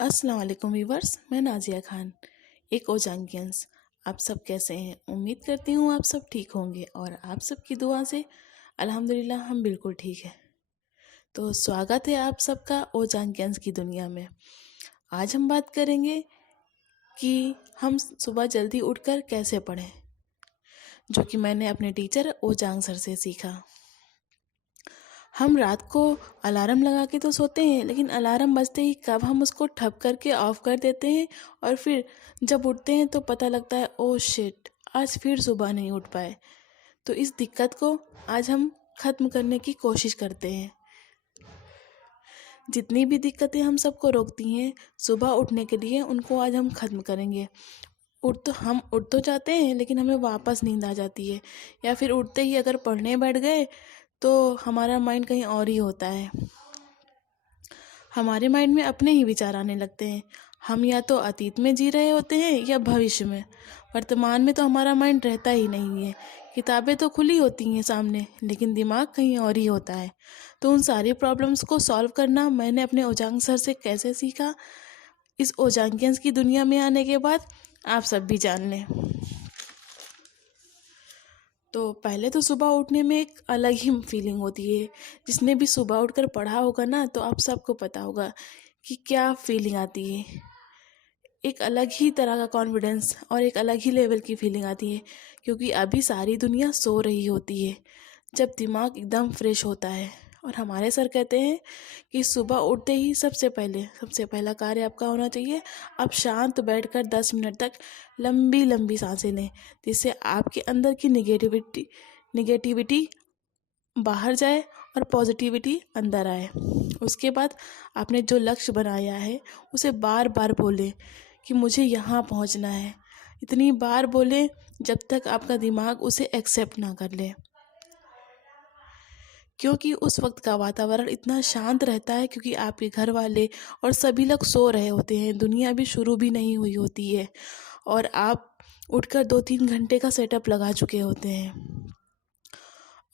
अस्सलाम वालेकुम व्यूवर्स, मैं नाजिया खान, एक ओजांगियंस। आप सब कैसे हैं? उम्मीद करती हूँ आप सब ठीक होंगे और आप सबकी दुआ से अल्हम्दुलिल्लाह हम बिल्कुल ठीक हैं। तो स्वागत है आप सबका ओजांगियंस की दुनिया में। आज हम बात करेंगे कि हम सुबह जल्दी उठकर कैसे पढ़ें, जो कि मैंने अपने टीचर ओजांग सर से सीखा। हम रात को अलार्म लगा के तो सोते हैं, लेकिन अलार्म बजते ही कब हम उसको ठप करके ऑफ कर देते हैं और फिर जब उठते हैं तो पता लगता है ओह शिट, आज फिर सुबह नहीं उठ पाए। तो इस दिक्कत को आज हम ख़त्म करने की कोशिश करते हैं। जितनी भी दिक्कतें हम सबको रोकती हैं सुबह उठने के लिए, उनको आज हम ख़त्म करेंगे। हम उठ तो जाते हैं, लेकिन हमें वापस नींद आ जाती है, या फिर उठते ही अगर पढ़ने बैठ गए तो हमारा माइंड कहीं और ही होता है। हमारे माइंड में अपने ही विचार आने लगते हैं। हम या तो अतीत में जी रहे होते हैं या भविष्य में। वर्तमान में तो हमारा माइंड रहता ही नहीं है। किताबें तो खुली होती हैं सामने, लेकिन दिमाग कहीं और ही होता है। तो उन सारी प्रॉब्लम्स को सॉल्व करना मैंने अपने ओजांग सर से कैसे सीखा, इस ओजांगियंस की दुनिया में आने के बाद आप सब भी जान लें। तो पहले तो सुबह उठने में एक अलग ही फीलिंग होती है। जिसने भी सुबह उठकर पढ़ा होगा ना, तो आप सबको पता होगा कि क्या फीलिंग आती है। एक अलग ही तरह का कॉन्फिडेंस और एक अलग ही लेवल की फीलिंग आती है, क्योंकि अभी सारी दुनिया सो रही होती है, जब दिमाग एकदम फ्रेश होता है। और हमारे सर कहते हैं कि सुबह उठते ही सबसे पहला कार्य आपका होना चाहिए, आप शांत बैठकर 10 मिनट तक लंबी लंबी सांसें लें, जिससे आपके अंदर की निगेटिविटी बाहर जाए और पॉजिटिविटी अंदर आए। उसके बाद आपने जो लक्ष्य बनाया है उसे बार बार बोलें कि मुझे यहाँ पहुँचना है। इतनी बार बोलें जब तक आपका दिमाग उसे एक्सेप्ट ना कर ले, क्योंकि उस वक्त का वातावरण इतना शांत रहता है, क्योंकि आपके घर वाले और सभी लोग सो रहे होते हैं, दुनिया अभी शुरू भी नहीं हुई होती है और आप उठकर 2-3 घंटे का सेटअप लगा चुके होते हैं।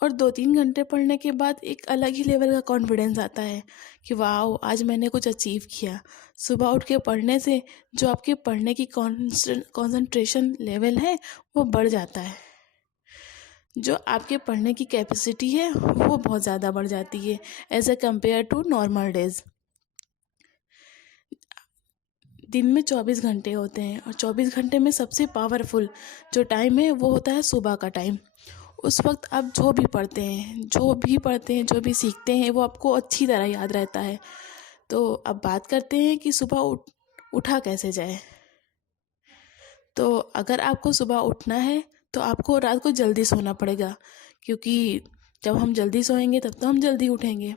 और 2-3 घंटे पढ़ने के बाद एक अलग ही लेवल का कॉन्फिडेंस आता है कि वाह, आज मैंने कुछ अचीव किया। सुबह उठ के पढ़ने से जो आपके पढ़ने की कंसंट्रेशन लेवल है वो बढ़ जाता है। जो आपके पढ़ने की कैपेसिटी है वो बहुत ज़्यादा बढ़ जाती है as a compare to normal days. दिन में 24 घंटे होते हैं और 24 घंटे में सबसे पावरफुल जो टाइम है वो होता है सुबह का टाइम। उस वक्त आप जो भी पढ़ते हैं, जो भी सीखते हैं, वो आपको अच्छी तरह याद रहता है। तो अब बात करते हैं कि सुबह उठा कैसे जाए। तो अगर आपको सुबह उठना है तो आपको रात को जल्दी सोना पड़ेगा, क्योंकि जब हम जल्दी सोएंगे तब तो हम जल्दी उठेंगे।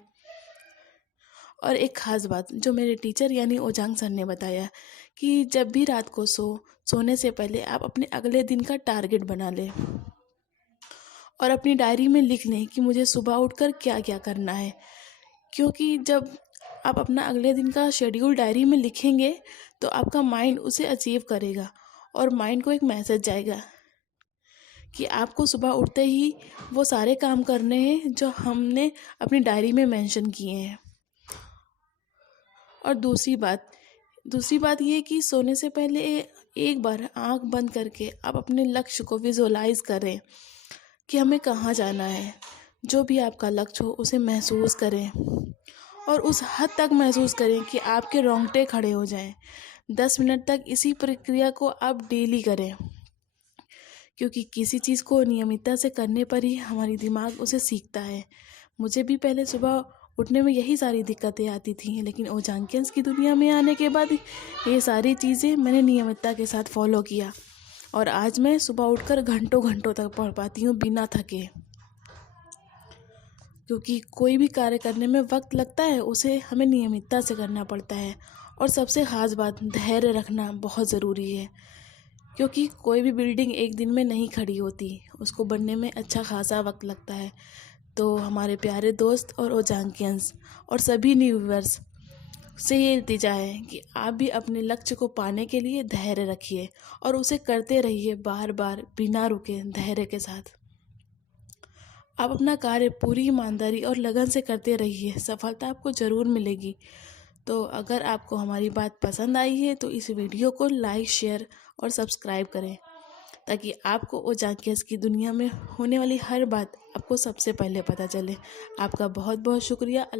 और एक ख़ास बात जो मेरे टीचर यानी ओजांग सर ने बताया कि जब भी रात को सोने से पहले आप अपने अगले दिन का टारगेट बना लें और अपनी डायरी में लिख लें कि मुझे सुबह उठकर क्या क्या करना है। क्योंकि जब आप अपना अगले दिन का शेड्यूल डायरी में लिखेंगे तो आपका माइंड उसे अचीव करेगा और माइंड को एक मैसेज जाएगा कि आपको सुबह उठते ही वो सारे काम करने हैं जो हमने अपनी डायरी में मेंशन किए हैं। और दूसरी बात ये कि सोने से पहले एक बार आंख बंद करके आप अपने लक्ष्य को विजुअलाइज करें कि हमें कहाँ जाना है। जो भी आपका लक्ष्य हो उसे महसूस करें और उस हद तक महसूस करें कि आपके रोंगटे खड़े हो जाएं। 10 मिनट तक इसी प्रक्रिया को आप डेली करें, क्योंकि किसी चीज़ को नियमितता से करने पर ही हमारी दिमाग उसे सीखता है। मुझे भी पहले सुबह उठने में यही सारी दिक्कतें आती थी, लेकिन ओजांकियंस की दुनिया में आने के बाद ये सारी चीज़ें मैंने नियमितता के साथ फॉलो किया और आज मैं सुबह उठकर घंटों घंटों तक पढ़ पाती हूँ बिना थके। क्योंकि कोई भी कार्य करने में वक्त लगता है, उसे हमें नियमितता से करना पड़ता है। और सबसे ख़ास बात, धैर्य रखना बहुत ज़रूरी है, क्योंकि कोई भी बिल्डिंग एक दिन में नहीं खड़ी होती, उसको बनने में अच्छा खासा वक्त लगता है। तो हमारे प्यारे दोस्त और ओजांकियंस और सभी न्यू व्यूअर्स से ये नतीजा है कि आप भी अपने लक्ष्य को पाने के लिए धैर्य रखिए और उसे करते रहिए बार बार बिना रुके धैर्य के साथ। आप अपना कार्य पूरी ईमानदारी और लगन से करते रहिए, सफलता आपको ज़रूर मिलेगी। तो अगर आपको हमारी बात पसंद आई है तो इस वीडियो को लाइक, शेयर और सब्सक्राइब करें, ताकि आपको वो जाकियास की दुनिया में होने वाली हर बात आपको सबसे पहले पता चले। आपका बहुत बहुत शुक्रिया। अल्लाह।